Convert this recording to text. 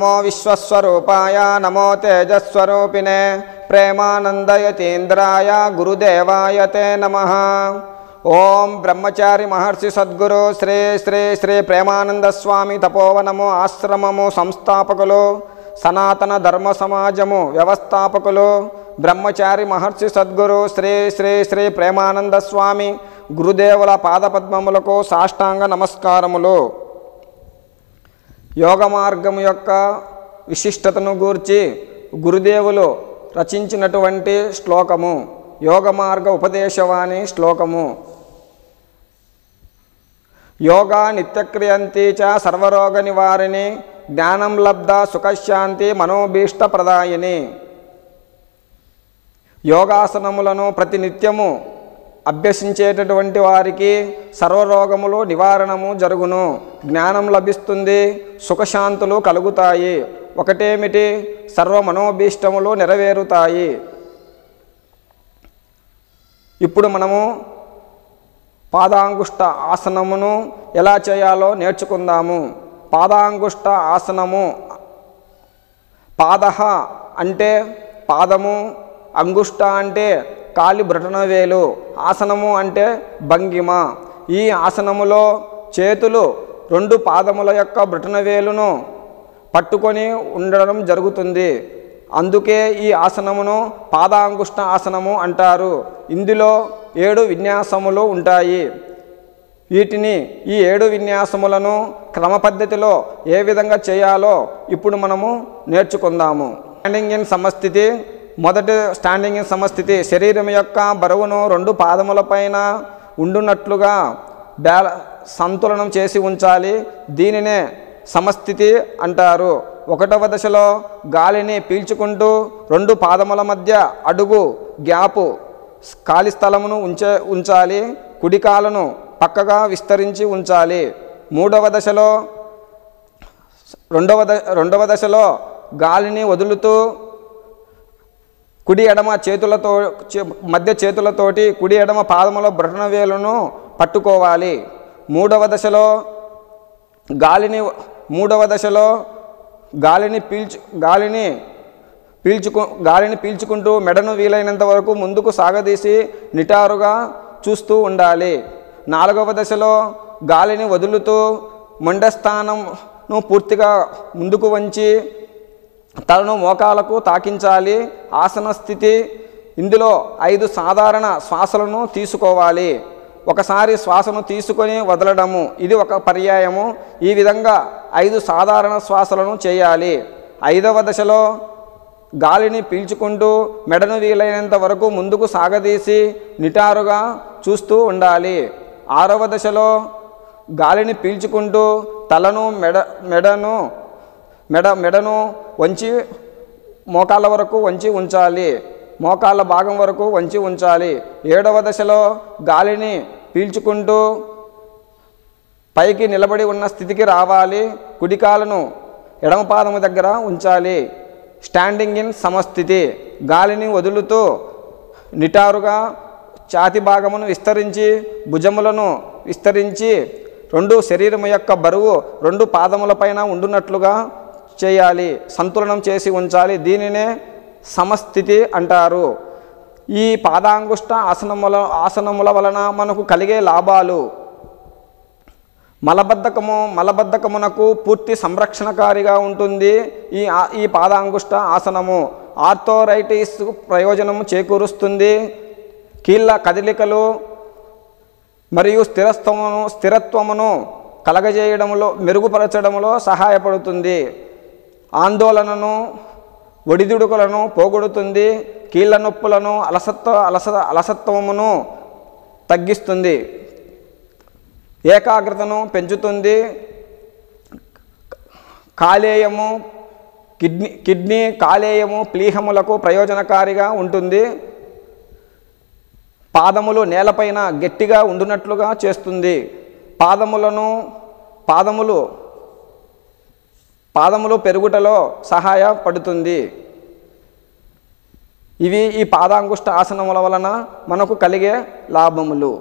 నమో విశ్వస్వరూపాయ నమో తేజస్వరూపిణే ప్రేమానందయతీంద్రాయ గురుదేవాయ తే నమః. ఓం బ్రహ్మచారి మహర్షి సద్గురు శ్రీ శ్రీ శ్రీ ప్రేమానంద స్వామి తపోవనము ఆశ్రమము సంస్థాపకులు, సనాతన ధర్మ సమాజము వ్యవస్థాపకులు బ్రహ్మచారి మహర్షి సద్గురు శ్రీ శ్రీ శ్రీ ప్రేమానంద స్వామి గురుదేవుల పాదపద్మములకు సాష్టాంగ నమస్కారములు. యోగ మార్గము యొక్క విశిష్టతను గూర్చి గురుదేవులు రచించినటువంటి శ్లోకము యోగ మార్గ ఉపదేశవాణి శ్లోకము. యోగా నిత్యక్రియంతి చ సర్వరోగ నివారిణి జ్ఞానం లబ్ధ సుఖశాంతి మనోభీష్ట ప్రదాయిని. యోగాసనములను ప్రతినిత్యము అభ్యసించేటటువంటి వారికి సర్వరోగములు నివారణము జరుగును, జ్ఞానం లభిస్తుంది, సుఖశాంతులు కలుగుతాయి. ఒకటేమిటి, సర్వ మనోభీష్టములు నెరవేరుతాయి. ఇప్పుడు మనము పాదాంగుష్ట ఆసనమును ఎలా చేయాలో నేర్చుకుందాము. పాదాంగుష్ట ఆసనము, పాదః అంటే పాదము, అంగుష్ట అంటే కాలి బ్రటనవేలు, ఆసనము అంటే భంగిమ. ఈ ఆసనములో చేతులు రెండు పాదముల యొక్క బ్రటనవేలును పట్టుకొని ఉండడం జరుగుతుంది. అందుకే ఈ ఆసనమును పాదాంగుష్ట ఆసనము అంటారు. ఇందులో 7 విన్యాసములు ఉంటాయి. వీటిని ఈ 7 విన్యాసములను క్రమ పద్ధతిలో ఏ విధంగా చేయాలో ఇప్పుడు మనము నేర్చుకుందాము. స్టాండింగ్ ఇన్ సమస్థితి. మొదటి స్టాండింగ్ ఇన్ సమస్థితి, శరీరం యొక్క బరువును 2 పాదములపైన ఉండునట్లుగా సంతులనం చేసి ఉంచాలి. దీనినే సమస్థితి అంటారు. 1వ దశలో గాలిని పీల్చుకుంటూ 2 పాదముల మధ్య అడుగు గ్యాపు ఖాళీ స్థలమును ఉంచాలి. కుడికాలను పక్కగా విస్తరించి ఉంచాలి. రెండవ దశలో గాలిని వదులుతూ కుడి ఎడమ చేతులతో మధ్య చేతులతోటి కుడి ఎడమ పాదముల బ్రటనవేలును పట్టుకోవాలి. మూడవ దశలో గాలిని పీల్చుకుంటూ మెడను వీలైనంత వరకు ముందుకు సాగదీసి నిటారుగా చూస్తూ ఉండాలి. 4వ దశలో గాలిని వదులుతూ మొండస్థానంను పూర్తిగా ముందుకు వంచి తలను మోకాలకు తాకించాలి. ఆసన స్థితి. ఇందులో 5 సాధారణ శ్వాసలను తీసుకోవాలి. ఒకసారి శ్వాసను తీసుకొని వదలడము, ఇది ఒక పర్యాయము. ఈ విధంగా 5 సాధారణ శ్వాసలను చేయాలి. 5వ దశలో గాలిని పీల్చుకుంటూ మెడను వీలైనంత వరకు ముందుకు సాగదీసి నిటారుగా చూస్తూ ఉండాలి. 6వ దశలో గాలిని పీల్చుకుంటూ తలను మెడను వంచి మోకాళ్ళ వరకు వంచి ఉంచాలి. మోకాళ్ళ భాగం వరకు వంచి ఉంచాలి. 7వ దశలో గాలిని పీల్చుకుంటూ పైకి నిలబడి ఉన్న స్థితికి రావాలి. కుడికాలను ఎడమ పాదము దగ్గర ఉంచాలి. స్టాండింగ్ ఇన్ సమస్థితి. గాలిని వదులుతూ నిటారుగా ఛాతి భాగమును విస్తరించి భుజములను విస్తరించి శరీరం యొక్క బరువు 2 పాదములపైన ఉండునట్లుగా చేయాలి. సంతులనం చేసి ఉంచాలి. దీనినే సమస్థితి అంటారు. ఈ పాదాంగుష్ట ఆసనముల వలన మనకు కలిగే లాభాలు: మలబద్ధకమునకు పూర్తి సంరక్షణకారిగా ఉంటుంది ఈ పాదాంగుష్ట ఆసనము. ఆర్థరైటిస్ ప్రయోజనము చేకూరుస్తుంది. కీళ్ళ కదలికలు మరియు స్థిరత్వమును కలగజేయడంలో మెరుగుపరచడంలో సహాయపడుతుంది. ఆందోళనను ఒడిదుడుకులను పోగొడుతుంది. కీళ్ళ నొప్పులను అలసత్వమును తగ్గిస్తుంది. ఏకాగ్రతను పెంచుతుంది. కాలేయము కిడ్నీ కాలేయము ప్లీహములకు ప్రయోజనకారిగా ఉంటుంది. పాదములు నేలపైన గట్టిగా ఉండునట్లుగా చేస్తుంది. పాదములు పెరుగుటలో సహాయపడుతుంది. ఇవి ఈ పాదాంగుష్ట ఆసనముల వలన మనకు కలిగే లాభములు.